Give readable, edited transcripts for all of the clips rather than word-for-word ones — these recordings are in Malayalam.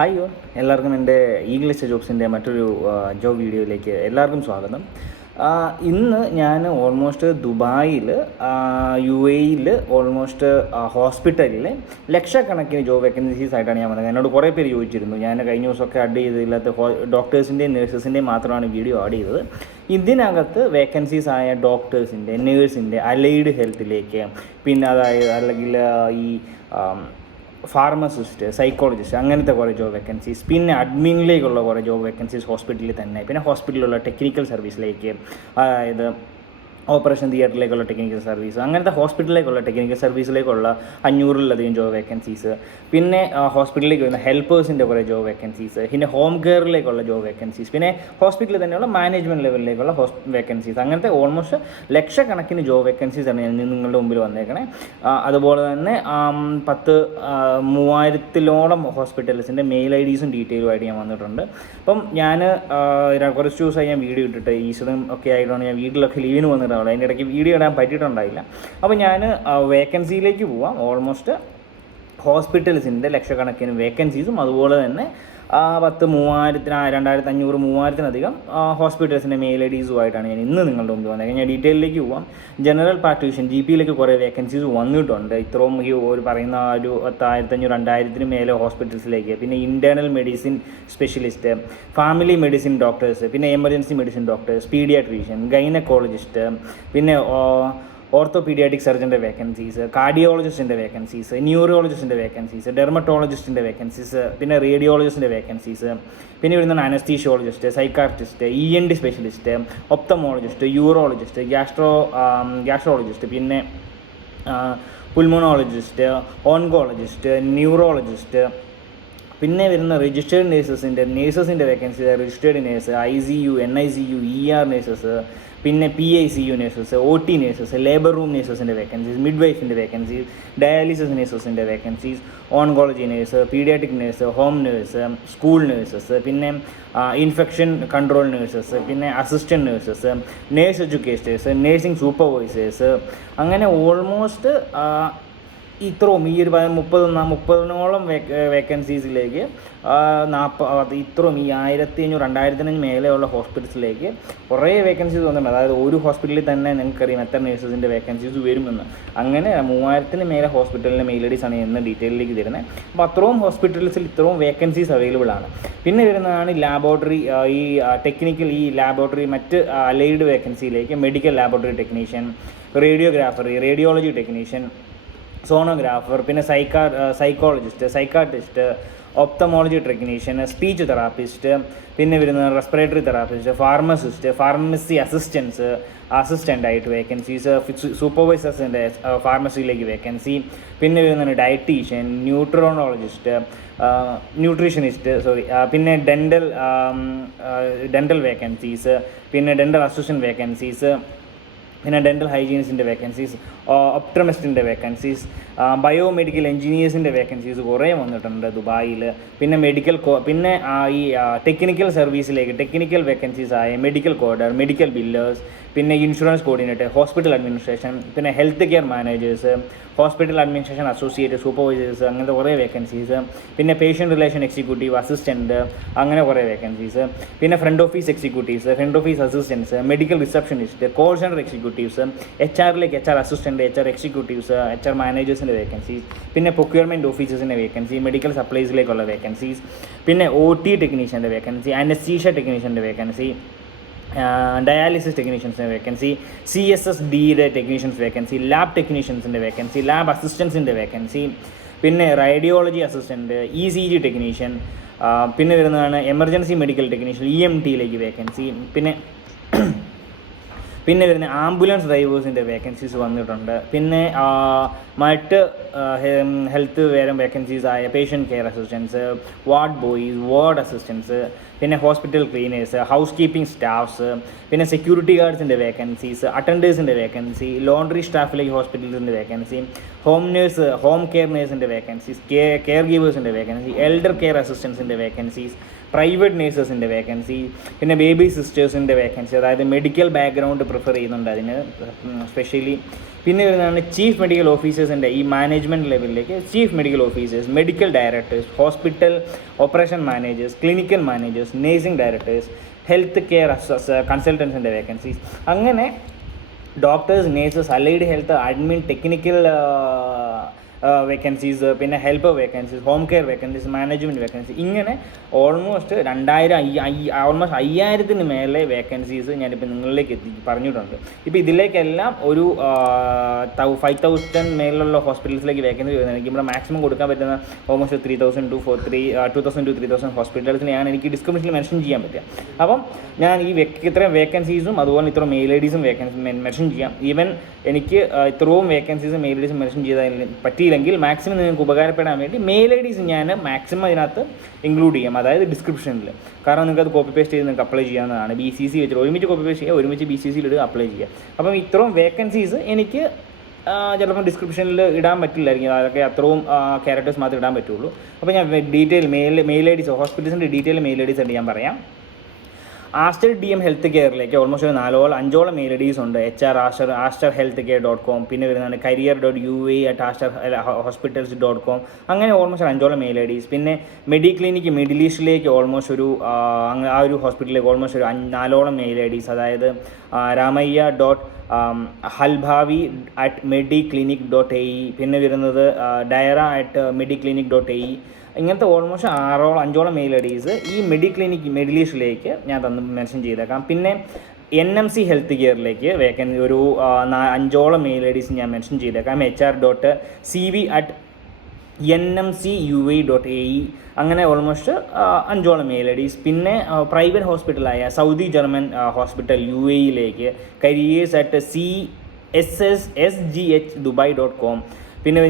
ഹായ് ഓൾ, എല്ലാവർക്കും എൻ്റെ ഇംഗ്ലീഷ് ജോബ്സിൻ്റെ മറ്റൊരു ജോബ് വീഡിയോയിലേക്ക് എല്ലാവർക്കും സ്വാഗതം. ഇന്ന് ഞാൻ ഓൾമോസ്റ്റ് ദുബായിൽ UAE ഓൾമോസ്റ്റ് ഹോസ്പിറ്റലിൽ ലക്ഷക്കണക്കിന് ജോബ് വേക്കൻസീസ് ആയിട്ടാണ് ഞാൻ വന്നത്. എന്നോട് കുറേ പേര് ചോദിച്ചിരുന്നു. ഞാൻ കഴിഞ്ഞ ദിവസമൊക്കെ ആഡ് ചെയ്തില്ലാത്ത ഡോക്ടേഴ്സിൻ്റെയും നേഴ്സസിൻ്റെയും മാത്രമാണ് വീഡിയോ ആഡ് ചെയ്തത്. ഇതിനകത്ത് വേക്കൻസീസ് ആയ ഡോക്ടേഴ്സിൻ്റെ, നേഴ്സിൻ്റെ, അലൈഡ് ഹെൽത്തിലേക്ക്, പിന്നെ അതായത് അല്ലെങ്കിൽ ഈ ഫാർമസിസ്റ്റ്, സൈക്കോളജിസ്റ്റ്, അങ്ങനത്തെ കുറേ ജോബ് വേക്കൻസീസ്, പിന്നെ അഡ്മിനിലേക്കുള്ള കുറേ ജോബ് വേക്കൻസീസ് ഹോസ്പിറ്റലിൽ തന്നെ, പിന്നെ ഹോസ്പിറ്റലിലുള്ള ടെക്നിക്കൽ സർവീസിലേക്ക്, അതായത് ഓപ്പറേഷൻ തിയേറ്ററിലേക്കുള്ള ടെക്നിക്കൽ സർവീസ്, അങ്ങനത്തെ ഹോസ്പിറ്റലിലേക്കുള്ള ടെക്നിക്കൽ സർവീസിലേക്കുള്ള 500-ലധികം ജോബ് വേക്കൻസീസ്, പിന്നെ ഹോസ്പിറ്റലിലേക്ക് വരുന്ന ഹെൽപ്പേഴ്സിൻ്റെ കുറേ ജോബ് വേക്കൻസീസ്, പിന്നെ ഹോം കെയറിലേക്കുള്ള ജോബ് വേക്കൻസീസ്, പിന്നെ ഹോസ്പിറ്റലിൽ തന്നെയുള്ള മാനേജ്മെൻറ്റ് ലെവലിലേക്കുള്ള വേക്കൻസീസ്, അങ്ങനത്തെ ഓൾമോസ്റ്റ് ലക്ഷക്കണക്കിന് ജോബ് വേക്കൻസീസാണ് ഞാൻ നിങ്ങളുടെ മുമ്പിൽ വന്നേക്കണേ. അതുപോലെ തന്നെ 3000-ഓളം ഹോസ്പിറ്റൽസിൻ്റെ മെയിൽ IDസും ഡീറ്റെയിലുമായിട്ട് ഞാൻ വന്നിട്ടുണ്ട്. അപ്പം ഞാൻ കുറച്ച് ദിവസമായി ഞാൻ വീഡിയോ ഇട്ടിട്ട് ഈശ്വരൻ ഒക്കെ ആയിട്ടാണ് ഞാൻ വീട്ടിലൊക്കെ ലീവിന് വന്നിട്ടുള്ളത്. അതിൻ്റെ ഇടയ്ക്ക് വീഡിയോ ഇടാൻ പറ്റിയിട്ടുണ്ടായില്ല. അപ്പോൾ ഞാൻ വേക്കൻസിയിലേക്ക് പോവാം. ഓൾമോസ്റ്റ് ഹോസ്പിറ്റൽസിൻ്റെ ലക്ഷക്കണക്കിന് വേക്കൻസീസും അതുപോലെ തന്നെ 2500-3000-3000-ലധികം ഹോസ്പിറ്റൽസിൻ്റെ മെയിൽ IDസുമായിട്ടാണ് ഞാൻ ഇന്ന് നിങ്ങളുടെ മുമ്പിൽ വന്നത്. ഞാൻ ഡീറ്റെയിലേക്ക് പോവാം. ജനറൽ പ്രാക്ടീഷൻ GPയിലേക്ക് കുറേ വേക്കൻസീസ് വന്നിട്ടുണ്ട്. ഇത്രയും ഈ ഒരു പറയുന്ന ഒരു 1500-2000-ന് മേലെ ഹോസ്പിറ്റൽസിലേക്ക്, പിന്നെ internal medicine specialist, family medicine doctors, പിന്നെ emergency medicine doctors, paediatrician, gynaecologist, പിന്നെ ഓർത്തോപീഡിയാറ്റിക് സർജൻ്റെ വേക്കൻസീസ്, കാർഡിയോളജിസ്റ്റിൻ്റെ വേക്കൻസീസ്, ന്യൂറോളജിസ്റ്റിൻ്റെ വേക്കൻസീസ്, ഡെർമറ്റോളജിസ്റ്റിൻ്റെ വേക്കൻസീസ്, പിന്നെ റേഡിയോളജിസ്റ്റിൻ്റെ വേക്കൻസീസ്, പിന്നെ വരുന്ന anaesthesiologist, psychiatrist, ENT specialist, ophthalmologist, urologist, gastrologist, പിന്നെ പുൽമോണോളജിസ്റ്റ്, ഓൺകോളജിസ്റ്റ്, ന്യൂറോളജിസ്റ്റ്, പിന്നെ വരുന്ന രജിസ്റ്റേർഡ് നേഴ്സസിൻ്റെ vacancy, registered nurse, ICU, NICU, ER nurses, പിന്നെ PICU nurses, OT nurses, labour room നേഴ്സസിൻ്റെ വേക്കൻസീസ്, മിഡ് വൈഫിൻ്റെ വേക്കൻസീസ്, ഡയാലിസിസ് നേഴ്സസിൻ്റെ vacancies, oncology nurse, paediatric nurse, home nurse, school nurses, പിന്നെ ഇൻഫെക്ഷൻ കൺട്രോൾ നേഴ്സസ്, പിന്നെ assistant nurses, nurse educators, nursing supervisors, അങ്ങനെ ഓൾമോസ്റ്റ് ഇത്രയും ഈ ഒരു 30-ഓളം വേക്കൻസീസിലേക്ക് ഇത്രയും ഈ 1500-2000-ന് മേലെയുള്ള ഹോസ്പിറ്റൽസിലേക്ക് കുറേ വേക്കൻസീസ് വന്നിട്ടുണ്ട്. അതായത് ഒരു ഹോസ്പിറ്റലിൽ തന്നെ നിങ്ങൾക്കറിയാം എത്ര നേഴ്സസിൻ്റെ വേക്കൻസീസ് വരുമെന്ന്. അങ്ങനെ 3000-ന് മേലെ ഹോസ്പിറ്റലിൻ്റെ മെയിൽ IDസാണ് ഇന്ന് ഡീറ്റെയിലേക്ക് തരുന്നത്. അപ്പോൾ അത്രയും ഹോസ്പിറ്റൽസിൽ ഇത്രയും വേക്കൻസീസ് അവൈലബിൾ ആണ്. പിന്നെ വരുന്നതാണ് ലാബോറട്ടറി, ഈ ടെക്നിക്കൽ, ഈ ലാബോറട്ടറി മറ്റ് അലൈഡ് വേക്കൻസിയിലേക്ക് medical laboratory technician, radiography, radiology technician, sonographer, പിന്നെ psychologist, psychiatrist, ophthalmology technician, speech therapist, പിന്നെ വരുന്ന റെസ്പിറേറ്ററി തെറാപ്പിസ്റ്റ്, ഫാർമസിസ്റ്റ്, ഫാർമസി അസിസ്റ്റൻ്റായിട്ട് വേക്കൻസീസ്, സൂപ്പർവൈസേഴ്സിൻ്റെ ഫാർമസിയിലേക്ക് വേക്കൻസി, പിന്നെ വരുന്നതാണ് ഡയറ്റീഷ്യൻ, ന്യൂട്രീഷനിസ്റ്റ്, പിന്നെ ഡെൻ്റൽ വേക്കൻസീസ്, പിന്നെ ഡെൻ്റൽ അസിസ്റ്റൻ്റ് വേക്കൻസീസ്, പിന്നെ ഡെൻ്റൽ ഹൈജീനിസ്റ്റിൻ്റെ വേക്കൻസീസ്, ഒപ്ട്രമിസ്റ്റിൻ്റെ വേക്കൻസീസ്, ബയോമെഡിക്കൽ എൻജിനീയേഴ്സിൻ്റെ വേക്കൻസീസ് കുറേ വന്നിട്ടുണ്ട് ദുബായിൽ. പിന്നെ പിന്നെ ഈ ടെക്നിക്കൽ സർവീസിലേക്ക് ടെക്നിക്കൽ വേക്കൻസീസ് ആയ മെഡിക്കൽ കോഡർ, മെഡിക്കൽ ബില്ലേഴ്സ്, പിന്നെ ഇൻഷുറൻസ് കോർഡിനേറ്റർ, ഹോസ്പിറ്റൽ അഡ്മിനിസ്ട്രേഷൻ, പിന്നെ health care managers, hospital administration associate, supervisors, അങ്ങനത്തെ കുറേ വേക്കൻസീസ്, പിന്നെ പേഷ്യൻ്റ് റിലേഷൻ എക്സിക്യൂട്ടീവ്, അസിസ്റ്റൻറ്റ്, അങ്ങനെ കുറേ വേക്കൻസീസ്, പിന്നെ front office executives, front office assistants, medical receptionist, call centre executives, HR-ലേക്ക് HR assistant, HR executives, HR മാനേജേഴ്സിൻ്റെ വേക്കൻസീസ്, പിന്നെ പ്രൊക്യൂർമെൻറ്റ് ഓഫീസേഴ്സിൻ്റെ വേക്കൻസി, മെഡിക്കൽ സപ്ലൈസിലേക്കുള്ള വേക്കൻസീസ്, പിന്നെ OT ടെക്നീഷ്യൻ്റെ വേക്കൻസി, അനസ്തീഷ്യ ടെക്നീഷ്യൻ്റെ വേക്കൻസി, ഡയാലിസിസ് ടെക്നീഷ്യൻസിൻ്റെ വേക്കൻസി, CSSDയുടെ ടെക്നീഷ്യൻസ് വേക്കൻസി, ലാബ് ടെക്നീഷ്യൻസിൻ്റെ വേക്കൻസി, ലാബ് അസിസ്റ്റൻസിൻ്റെ വേക്കൻസി, പിന്നെ റേഡിയോളജി അസിസ്റ്റൻറ്റ്, ECG ടെക്നീഷ്യൻ, പിന്നെ വരുന്നതാണ് എമർജൻസി മെഡിക്കൽ ടെക്നീഷ്യൻ, EMTയിലേക്ക് വേക്കൻസി, പിന്നെ വരുന്ന ആംബുലൻസ് ഡ്രൈവേഴ്സിൻ്റെ വേക്കൻസീസ് വന്നിട്ടുണ്ട്. പിന്നെ മറ്റ് ഹെൽത്ത് വേക്കൻസീസ് ആയ patient care assistance, ward boys, ward assistance, പിന്നെ hospital cleaners, housekeeping staffs, പിന്നെ സെക്യൂരിറ്റി ഗാർഡ്സിൻ്റെ വേക്കൻസീസ്, അറ്റൻഡേഴ്സിൻ്റെ വേക്കൻസി, ലോണ്ടറി സ്റ്റാഫിലേക്ക് ഹോസ്പിറ്റൽസിൻ്റെ വേക്കൻസി, ഹോം കെയർ നേഴ്സിൻ്റെ വേക്കൻസീസ്, കെയർ ഗീവേഴ്സിൻ്റെ വേക്കൻസി, എൽഡർ കെയർ അസിസ്റ്റൻസിൻ്റെ വേക്കൻസീസ്, പ്രൈവറ്റ് നേഴ്സസിൻ്റെ വേക്കൻസി, പിന്നെ ബേബി സിസ്റ്റേഴ്സിൻ്റെ വേക്കൻസി, അതായത് മെഡിക്കൽ ബാക്ക്ഗ്രൗണ്ട് പ്രിഫർ ചെയ്യുന്നുണ്ട് അതിന് സ്പെഷ്യലി. പിന്നെ വരുന്നതാണ് ചീഫ് മെഡിക്കൽ ഓഫീസേഴ്സിൻ്റെ ഈ മാനേജ്മെൻറ്റ് ലെവലിലേക്ക് chief medical officers, medical directors, hospital operation managers, clinical managers, nursing directors, health care കൺസൾട്ടൻസിൻ്റെ വേക്കൻസീസ്, അങ്ങനെ doctors, nurses, allied health, admin, technical vacancies, പിന്നെ helper vacancies, home care vacancies, management vacancy, ഇങ്ങനെ ഓൾമോസ്റ്റ് 5000 മേലെ വേക്കൻസീസ് ഞാനിപ്പോൾ നിങ്ങളിലേക്ക് പറഞ്ഞിട്ടുണ്ട്. ഇപ്പോൾ ഇതിലേക്കെല്ലാം ഒരു 5000 മേലുള്ള ഹോസ്പിറ്റൽസിലേക്ക് വേക്കൻസി വരുന്നതായിരിക്കും. ഇവിടെ മാക്സിമം കൊടുക്കാൻ പറ്റുന്ന ഓൾമോസ്റ്റ് 2000 to 3000 ഹോസ്പിറ്റൽസിനെയാണ് എനിക്ക് ഡിസ്ക്രിപ്ഷനിൽ മെൻഷൻ ചെയ്യാൻ പറ്റുക. അപ്പം ഞാൻ ഈ ഇത്രയും വേക്കൻസീസും അതുപോലെ ഇത്ര മെയിൽ ഐ ഡീസും മെൻഷൻ ചെയ്യാം. ഈവൻ എനിക്ക് ഇത്രയും വേക്കൻസീസും മെയിൽ ഐ ഡീസും മെൻഷൻ ചെയ്താൽ പറ്റിയില്ലെങ്കിൽ മാക്സിമം നിങ്ങൾക്ക് ഉപകാരപ്പെടാൻ വേണ്ടി മെയിൽ ഐ ഡീസ് ഞാൻ മാക്സിമം അതിനകത്ത് ഇൻക്ലൂഡ് ചെയ്യാം, അതായത് ഡിസ്ക്രിപ്ഷനിൽ. കാരണം നിങ്ങൾക്ക് അത് കോപ്പി പേസ്റ്റ് ചെയ്ത് നിങ്ങൾക്ക് അപ്ലൈ ചെയ്യാവുന്നതാണ്. BCC വെച്ചിട്ട് ഒരുമിച്ച് കോപ്പി പേസ്റ്റ് ചെയ്യുക, ഒരുമിച്ച് BCCയിൽ ഇടുക, അപ്ലൈ ചെയ്യുക. അപ്പം ഇത്രയും വേക്കൻസീസ് എനിക്ക് ചിലപ്പോൾ ഡിസ്ക്രിപ്ഷനിൽ ഇടാൻ പറ്റില്ലായിരിക്കും, അതൊക്കെ അത്രയും ക്യാരക്ടേഴ്സ് മാത്രമേ ഇടാൻ പറ്റുള്ളൂ. അപ്പോൾ ഞാൻ ഡീറ്റെയിൽ മെയിൽ ഐ ഡീസ്, ഹോസ്പിറ്റൽസിൻ്റെ ഡീറ്റെയിൽ മെയിൽ ഐ ഡീസ് ആയിട്ട് ഞാൻ പറയാം. ആസ്റ്റർ DM ഹെൽത്ത് കെയറിലേക്ക് ഓൾമോസ്റ്റ് ഒരു 4-5 മെയിൽ ഐ ഡീസ് ഉണ്ട്. HR@asterhealthcare.com, പിന്നെ വരുന്നതാണ് career.ua@asterhospitals.com, അങ്ങനെ ഓൾമോസ്റ്റ് 5 മെയിൽ ഐ ഡീസ്. പിന്നെ മെഡിക്ലിനിക്ക് മിഡിൽ ഈസ്റ്റിലേക്ക് ഓൾമോസ്റ്റ് ഒരു ആ ഒരു ഹോസ്പിറ്റലിലേക്ക് ഓൾമോസ്റ്റ് ഒരു 4 മെയിൽ ഐ ഡീസ്, അതായത് ramaya.halbhavi@mediclinic.ae, പിന്നെ വരുന്നത് daira@mediclinic.ae. ഇങ്ങനത്തെ ഓൾമോസ്റ്റ് 5 മെയിൽ ഐ ഡീസ് ഈ മിഡിൽ ഈസ്റ്റിലേക്ക് ഞാൻ മെൻഷൻ ചെയ്തേക്കാം. പിന്നെ NMC ഹെൽത്ത് കെയറിലേക്ക് വേക്കൻസി ഒരു 5 മെയിൽ ഐ ഡീസ് ഞാൻ മെൻഷൻ ചെയ്തേക്കാം. HR.cv@nmcua.ae, അങ്ങനെ ഓൾമോസ്റ്റ് 5 മെയിൽ ഐ ഡീസ്. പിന്നെ പ്രൈവറ്റ് ഹോസ്പിറ്റലായ സൗദി ജർമ്മൻ ഹോസ്പിറ്റൽ UAEയിലേക്ക് careers@cssghdubai.com, പിന്നെ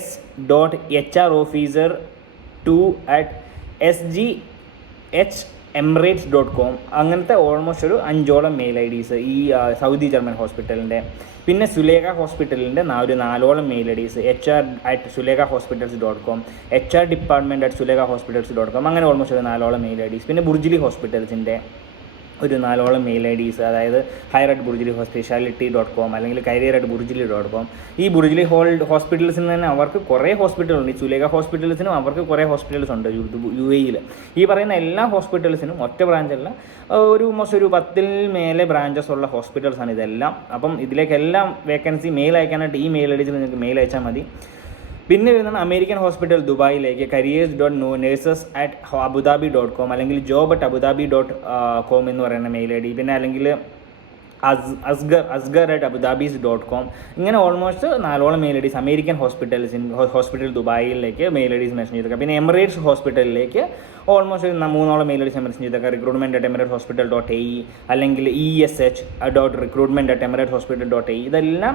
s.hrofficer2@sghemirates.com, അങ്ങനത്തെ ഓൾമോസ്റ്റ് ഒരു 5 മെയിൽ ഐ ഡീസ് ഈ സൗദി ജർമ്മൻ ഹോസ്പിറ്റലിൻ്റെ. പിന്നെ സുലേഖ ഹോസ്പിറ്റലിൻ്റെ 4 മെയിൽ ഐ ഡീസ്, HR@sulekhahospitals.com, HR@sulekhahospitals.com, അങ്ങനെ ഓൾമോസ്റ്റ് ഒരു 4 മെയിൽ ഐ ഡീസ്. പിന്നെ ബുർജിലി ഹോസ്പിറ്റൽസിൻ്റെ ഒരു 4 മെയിൽ ഐ ഡീസ്, അതായത് hire@burjili specialty.com അല്ലെങ്കിൽ career@burjili.com. ഈ ബുർജിലി ഹോസ്പിറ്റൽസിൽ നിന്ന് തന്നെ അവർക്ക് കുറേ ഹോസ്പിറ്റലുണ്ട്. ഈ സുലേഖ ഹോസ്പിറ്റൽസിനും അവർക്ക് കുറേ ഹോസ്പിറ്റൽസ് ഉണ്ട് UAEയിൽ. ഈ പറയുന്ന എല്ലാ ഹോസ്പിറ്റൽസിനും ഒറ്റ ബ്രാഞ്ചല്ല, ഒരു 10 മേലെ ബ്രാഞ്ചസ് ഉള്ള ഹോസ്പിറ്റൽസാണ് ഇതെല്ലാം. അപ്പം ഇതിലേക്കെല്ലാം വേക്കൻസി മെയിൽ അയക്കാനായിട്ട് ഈ മെയിൽ ഐ ഡീസിൽ നിങ്ങൾക്ക് മെയിൽ അയച്ചാൽ മതി. പിന്നെ വരുന്നത് അമേരിക്കൻ ഹോസ്പിറ്റൽ ദുബായിലേക്ക് careers.nurses@abudabi.com അല്ലെങ്കിൽ job@abudabi.com എന്ന് പറയുന്ന മെയിൽ ഐ ഡി. പിന്നെ അല്ലെങ്കിൽ asgar@abudabis.com, ഇങ്ങനെ almost 4 mail IDs American hospital ദുബായിലേക്ക് മെയിൽ ഐ ഡീസ് മെൻഷൻ ചെയ്തേക്കാം. പിന്നെ എമിറേറ്റ്സ് ഹോസ്പിറ്റലിലേക്ക് almost 3 mail IDs mention ചെയ്തേക്കാം. recruitment@emirateshospital.ae അല്ലെങ്കിൽ ESH.recruitment@emirateshospital.ae. ഇതെല്ലാം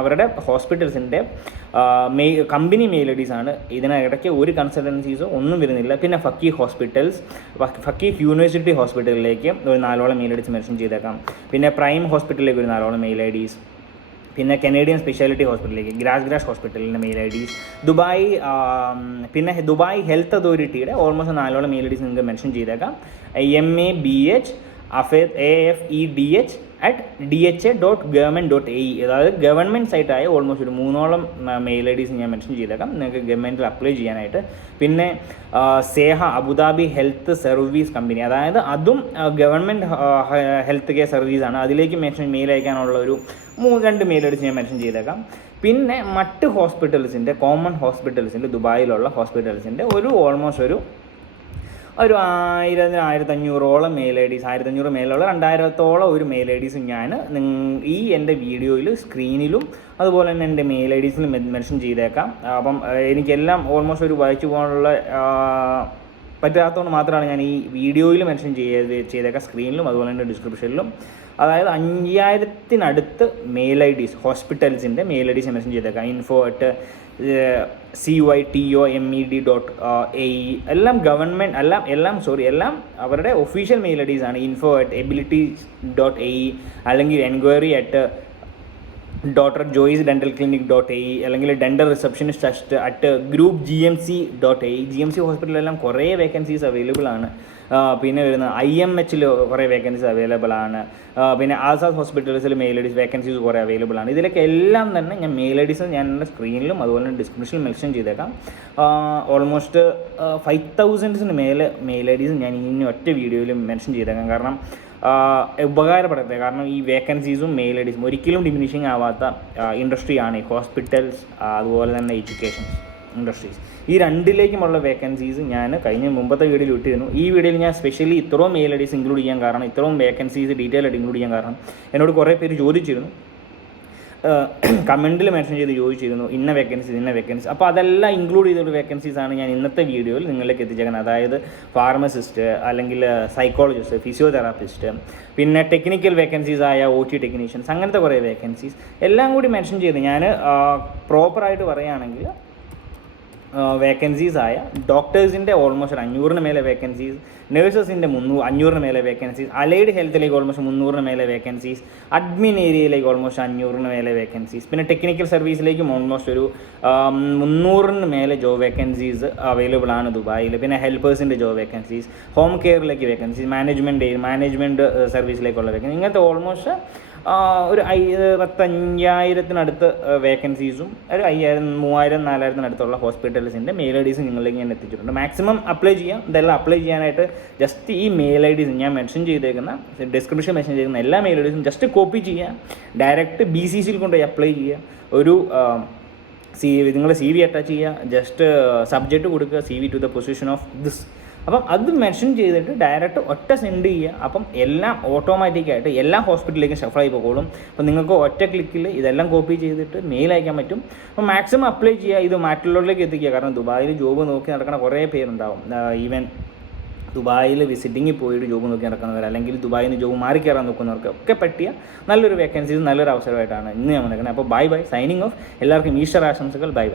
അവരുടെ ഹോസ്പിറ്റൽസിൻ്റെ കമ്പനി മെയിൽ ഐ ഡീസ് ആണ്. ഇതിനിടയ്ക്ക് ഒരു കൺസൾട്ടൻസീസോ ഒന്നും വരുന്നില്ല. പിന്നെ ഫക്കീഹ് യൂണിവേഴ്സിറ്റി ഹോസ്പിറ്റലിലേക്ക് ഒരു 4 മെയിൽ ഐ ഡീസ് മെൻഷൻ ചെയ്തേക്കാം. പിന്നെ പ്രൈം ഹോസ്പിറ്റലിലേക്ക് ഒരു 4 മെയിൽ ഐ ഡീസ്. പിന്നെ കനേഡിയൻ സ്പെഷ്യാലിറ്റി ഹോസ്പിറ്റലിലേക്ക് ഗ്രാസ് ഹോസ്പിറ്റലിൻ്റെ മെയിൽ ഐ ഡീസ്. പിന്നെ ദുബായ് ഹെൽത്ത് അതോറിറ്റിയുടെ ഓൾമോസ്റ്റ് 4 മെയിൽ ഐ ഡീസ് നിങ്ങൾക്ക് മെൻഷൻ ചെയ്തേക്കാം. MABH@AFEDH@DHA.government.ae, അതായത് ഗവൺമെൻറ് സൈറ്റായ ഓൾമോസ്റ്റ് ഒരു 3 മെയിൽ ഐ ഡീസ് ഞാൻ മെൻഷൻ ചെയ്തേക്കാം നിങ്ങൾക്ക് ഗവൺമെൻറ്റിൽ അപ്ലൈ ചെയ്യാനായിട്ട്. പിന്നെ സേഹ അബുദാബി ഹെൽത്ത് സർവീസ് കമ്പനി, അതായത് അതും ഗവൺമെൻറ് ഹെൽത്ത് കെയർ സർവീസാണ്. അതിലേക്ക് മെയിൽ അയക്കാനുള്ള ഒരു 2 മെയിൽ ഐ ഡീസ് ഞാൻ മെൻഷൻ ചെയ്തേക്കാം. പിന്നെ മറ്റ് ഹോസ്പിറ്റൽസിൻ്റെ കോമൺ ഹോസ്പിറ്റൽസിൻ്റെ ദുബായിലുള്ള ഹോസ്പിറ്റൽസിൻ്റെ ഓൾമോസ്റ്റ് ഒരു 1000-1500 മെയിൽ ഐ ഡീസ്, 1500 മേലുള്ള 2000 ഒരു മെയിൽ ഐ ഡീസ് ഞാൻ ഈ എൻ്റെ വീഡിയോയിൽ സ്ക്രീനിലും അതുപോലെ തന്നെ എൻ്റെ മെയിൽ ഐ ഡീസിലും മെൻഷൻ ചെയ്തേക്കാം. അപ്പം എനിക്കെല്ലാം ഓൾമോസ്റ്റ് ഒരു വായിച്ചു പോകാനുള്ള പറ്റാത്തതുകൊണ്ട് മാത്രമാണ് ഞാൻ ഈ വീഡിയോയിൽ മെൻഷൻ ചെയ്തേക്കാം, സ്ക്രീനിലും അതുപോലെ തന്നെ ഡിസ്ക്രിപ്ഷനിലും. അതായത് 5000-നടുത്ത് മെയിൽ ഐ ഡീസ് ഹോസ്പിറ്റൽസിൻ്റെ മെയിൽ ഐ ഡീസ് മെൻഷൻ ചെയ്തേക്കാം. info@cytomed.ae, എല്ലാം ഗവൺമെൻറ് എല്ലാം അവരുടെ ഒഫീഷ്യൽ മെയിൽ ഐ ഡീസ് ആണ്. info@ability.ae അല്ലെങ്കിൽ enquiry@ .joysdentalclinic.ae അല്ലെങ്കിൽ dental receptionist at group GMC.ae. GMC ഹോസ്പിറ്റലിലെല്ലാം കുറേ വേക്കൻസീസ് അവൈലബിൾ ആണ്. പിന്നെ വരുന്ന IMHൽ കുറേ വേക്കൻസീസ് അവൈലബിൾ ആണ്. പിന്നെ ആസാദ് ഹോസ്പിറ്റൽസിൽ മെയിൽ ഐ ഡീസ് വേക്കൻസീസ് കുറേ അവൈലബിൾ ആണ്. ഇതിലൊക്കെ എല്ലാം തന്നെ ഞാൻ മെയിൽ ഐ ഡീസ് ഞാൻ എൻ്റെ സ്ക്രീനിലും അതുപോലെ തന്നെ ഡിസ്ക്രിപ്ഷനിൽ മെൻഷൻ ചെയ്തേക്കാം. ഓൾമോസ്റ്റ് 5,000 മേലെ മെയിൽ ഐ ഡീസ് ഞാൻ ഇനി ഒറ്റ വീഡിയോയിലും മെൻഷൻ ചെയ്തേക്കാം. കാരണം ഉപകാരപ്പെടട്ടെ. കാരണം ഈ വേക്കൻസീസും മെയിൽ ഐ ഡീസും ഒരിക്കലും ഡിമിനിഷിങ് ആവാത്ത ഇൻഡസ്ട്രിയാണ് ഈ ഹോസ്പിറ്റൽസ് അതുപോലെ തന്നെ എഡ്യൂക്കേഷൻ ഇൻഡസ്ട്രീസ്. ഈ രണ്ടിലേക്കുമുള്ള വേക്കൻസീസ് ഞാൻ മുമ്പത്തെ വീഡിയോയിൽ ഇട്ടിരുന്നു. ഈ വീഡിയോയിൽ ഞാൻ സ്പെഷ്യലി ഇത്രയും മെയിൽ ഐ ഡീസ് ഇൻക്ലൂഡ് ചെയ്യാൻ കാരണം, ഇത്രയും വേക്കൻസീസ് ഡീറ്റെയിൽ ആയിട്ട് ഇൻക്ലൂഡ് ചെയ്യാൻ കാരണം, എന്നോട് കുറേ പേര് ചോദിച്ചിരുന്നു, കമൻറ്റിൽ മെൻഷൻ ചെയ്ത് ചോദിച്ചിരുന്നു ഇന്ന വേക്കൻസീസ്. അപ്പോൾ അതെല്ലാം ഇൻക്ലൂഡ് ചെയ്തൊരു വേക്കൻസീസാണ് ഞാൻ ഇന്നത്തെ വീഡിയോയിൽ നിങ്ങളിലേക്ക് എത്തിച്ചേക്കുന്നത്. അതായത് ഫാർമസിസ്റ്റ്, അല്ലെങ്കിൽ സൈക്കോളജിസ്റ്റ്, ഫിസിയോതെറാപ്പിസ്റ്റ്, പിന്നെ ടെക്നിക്കൽ വേക്കൻസീസ് ആയ OT ടെക്നീഷ്യൻസ്, അങ്ങനത്തെ കുറേ വേക്കൻസീസ് എല്ലാം കൂടി മെൻഷൻ ചെയ്ത് ഞാൻ പ്രോപ്പറായിട്ട് പറയുകയാണെങ്കിൽ വേക്കൻസീസ് ആയ ഡോക്ടേഴ്സിൻ്റെ ഓൾമോസ്റ്റ് 500 മേലെ വേക്കൻസീസ്, നേഴ്സസിൻ്റെ 500 മേലെ വേക്കൻസീസ്, അലൈഡ് ഹെൽത്തിലേക്ക് ഓൾമോസ്റ്റ് 300 മേലെ വേക്കൻസീസ്, അഡ്മിൻ ഏരിയയിലേക്ക് ഓൾമോസ്റ്റ് 500 മേലെ വേക്കൻസീസ്, പിന്നെ ടെക്നിക്കൽ സർവീസിലേക്കും ഓൾമോസ്റ്റ് ഒരു 300 മേലെ ജോബ് വേക്കൻസീസ് അവൈലബിൾ ആണ് ദുബായിൽ. പിന്നെ ഹെൽപ്പേഴ്സിൻ്റെ ജോബ് വേക്കൻസീസ്, ഹോം കെയറിലേക്ക് വേക്കൻസീസ്, മാനേജ്മെൻറ്റ് സർവീസിലേക്കുള്ള വേക്കൻസി, ഇങ്ങനത്തെ ഓൾമോസ്റ്റ് ഒരു 15,000-ത്തിനടുത്ത് വേക്കൻസീസും ഒരു 5,000, 3,000, 4,000-ത്തിനടുത്തുള്ള ഹോസ്പിറ്റൽസിൻ്റെ മെയിൽ ഐ ഡീസ് നിങ്ങളിലേക്ക് ഞാൻ എത്തിച്ചിട്ടുണ്ട്. മാക്സിമം അപ്ലൈ ചെയ്യാം. ഇതെല്ലാം അപ്ലൈ ചെയ്യാനായിട്ട് ജസ്റ്റ് ഈ മെയിൽ ഐ ഡീസ് ഞാൻ മെൻഷൻ ചെയ്തേക്കുന്ന ഡിസ്ക്രിപ്ഷൻ മെൻഷൻ ചെയ്യുന്ന എല്ലാ മെയിൽ ഐ ഡീസും ജസ്റ്റ് കോപ്പി ചെയ്യുക, ഡയറക്റ്റ് BCCയിൽ കൊണ്ടുപോയി അപ്ലൈ ചെയ്യുക. ഒരു നിങ്ങളുടെ CV അറ്റാച്ച് ചെയ്യുക, ജസ്റ്റ് സബ്ജക്റ്റ് കൊടുക്കുക CV to the position of this. അപ്പം അത് മെൻഷൻ ചെയ്തിട്ട് ഡയറക്റ്റ് ഒറ്റ സെൻഡ് ചെയ്യുക. അപ്പം എല്ലാം ഓട്ടോമാറ്റിക്കായിട്ട് എല്ലാ ഹോസ്പിറ്റലിലേക്കും ഷഫിൾ ആയി പോകും. അപ്പം നിങ്ങൾക്ക് ഒറ്റ ക്ലിക്കിൽ ഇതെല്ലാം കോപ്പി ചെയ്തിട്ട് മെയിൽ അയക്കാൻ പറ്റും. അപ്പം മാക്സിമം അപ്ലൈ ചെയ്യുക, ഇത് മറ്റുള്ളവരിലേക്ക് എത്തിക്കുക. കാരണം ദുബായിൽ ജോബ് നോക്കി നടക്കുന്ന കുറേ പേരുണ്ടാവും. ഈവൻ ദുബായിൽ വിസിറ്റിങ്ങിൽ പോയിട്ട് ജോബ് നോക്കി നടക്കുന്നവർ, അല്ലെങ്കിൽ ദുബായിൽ നിന്ന് ജോബ് മാറി കയറാൻ നോക്കുന്നവർക്ക് ഒക്കെ പറ്റിയ നല്ലൊരു വേക്കൻസീസ്, നല്ലൊരു അവസരമായിട്ടാണ് ഇന്ന് ഞാൻ വന്നിരിക്കുന്നത്. അപ്പോൾ ബൈ, സൈനിങ് ഓഫ്. എല്ലാവർക്കും ഈസ്റ്റർ ആശംസകൾ. ബൈ.